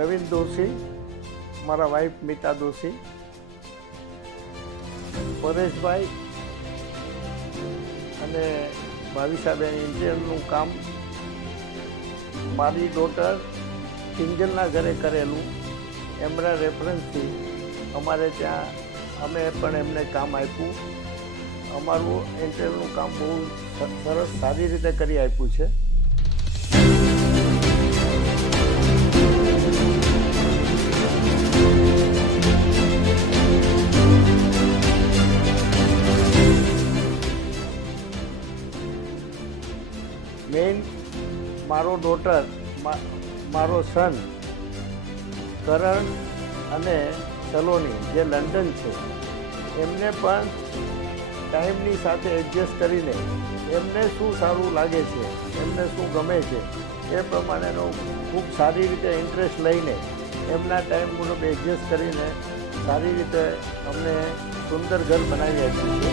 નવીન દોશી, મારા વાઈફ મિતા દોશી, પરેશભાઈ અને ભાવિસાબેન ઇન્ટિરિયરનું કામ મારી ડોટર કિંજલના ઘરે કરેલું એમના રેફરન્સથી અમારે ત્યાં અમે પણ એમને કામ આપ્યું. અમારું ઇન્ટિરિયરનું કામ બહુ સરસ સારી રીતે કરી આપ્યું છે. મેઇન મારો ડોટર, મારો સન કરણ અને સલોની જે લંડન છે, એમને પણ ટાઈમની સાથે એડજસ્ટ કરીને એમને શું સારું લાગે છે, એમને શું ગમે છે એ પ્રમાણેનો ખૂબ સારી રીતે ઇન્ટરેસ્ટ લઈને એમના ટાઈમ મુજબ એડજસ્ટ કરીને સારી રીતે અમને સુંદર ઘર બનાવી આપ્યું છે.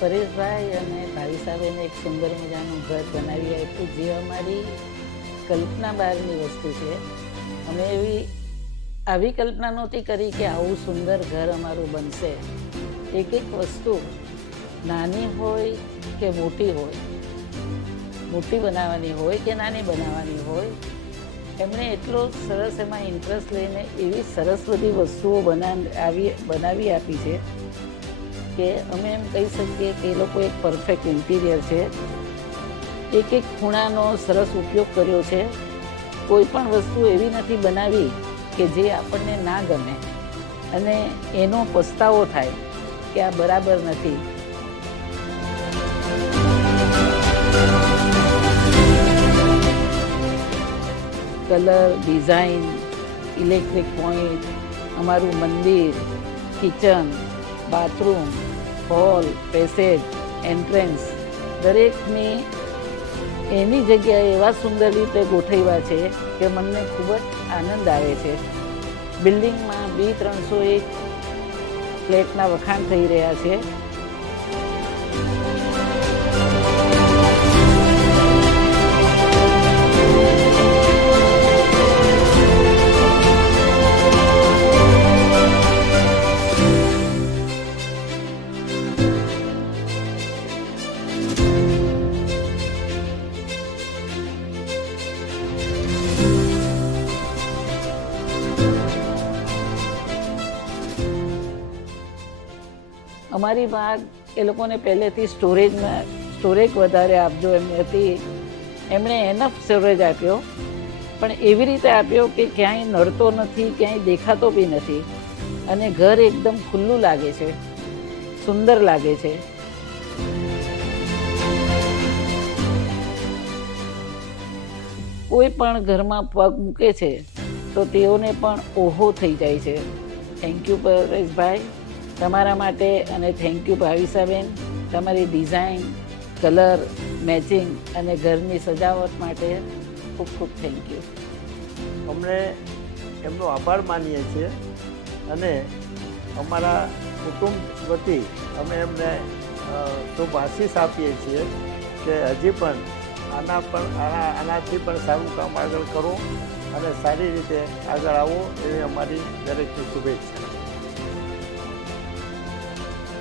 પરેશભાઈ અને ભાવિસાબેને એક સુંદર મજાનું ઘર બનાવી આપ્યું, જે અમારી કલ્પના બહારની વસ્તુ છે. અમે આવી કલ્પના નહોતી કરી કે આવું સુંદર ઘર અમારું બનશે. એક એક વસ્તુ નાની હોય કે મોટી હોય, મોટી બનાવવાની હોય કે નાની બનાવવાની હોય, એમણે એટલો સરસ એમાં ઇન્ટરેસ્ટ લઈને એવી સરસ બધી વસ્તુઓ બનાવી આપી છે કે અમે એમ કહી શકીએ કે એ લોકો એક પરફેક્ટ ઇન્ટિરિયર છે. એક એક ખૂણાનો સરસ ઉપયોગ કર્યો છે. કોઈ પણ વસ્તુ એવી નથી બનાવી કે જે આપણને ના ગમે અને એનો પસ્તાવો થાય કે આ બરાબર નથી. કલર, ડિઝાઇન, ઇલેક્ટ્રિક પોઈન્ટ, અમારું મંદિર, kitchen, bathroom, hall, passage, entrance, દરેકની એની જગ્યાએ એવા સુંદર રીતે ગોઠવ્યા છે કે મને ખૂબ જ આનંદ આવે છે. બિલ્ડિંગમાં B301 ફ્લેટના વખાણ થઈ રહ્યા છે. અમારી બાગ એ લોકોને પહેલેથી સ્ટોરેજ વધારે આપજો એમની હતી. એમણે એનફ સ્ટોરેજ આપ્યો, પણ એવી રીતે આપ્યો કે ક્યાંય નડતો નથી, ક્યાંય દેખાતો બી નથી અને ઘર એકદમ ખુલ્લું લાગે છે, સુંદર લાગે છે. કોઈ પણ ઘરમાં પગ મૂકે છે તો તેઓને પણ ઓહો થઈ જાય છે. થેન્ક યુ પરેશભાઈ તમારા માટે, અને થેન્ક યુ ભાવિસાબેન તમારી ડિઝાઇન, કલર, મેચિંગ અને ઘરની સજાવટ માટે ખૂબ ખૂબ થેન્ક યુ. અમને એમનો આભાર માનીએ છીએ અને અમારા કુટુંબ વતી અમે એમને શુભ આશીષ આપીએ છીએ કે હજી પણ આનાથી પણ સારું કામ આગળ કરો અને સારી રીતે આગળ આવો એવી અમારી દરેકની શુભેચ્છા.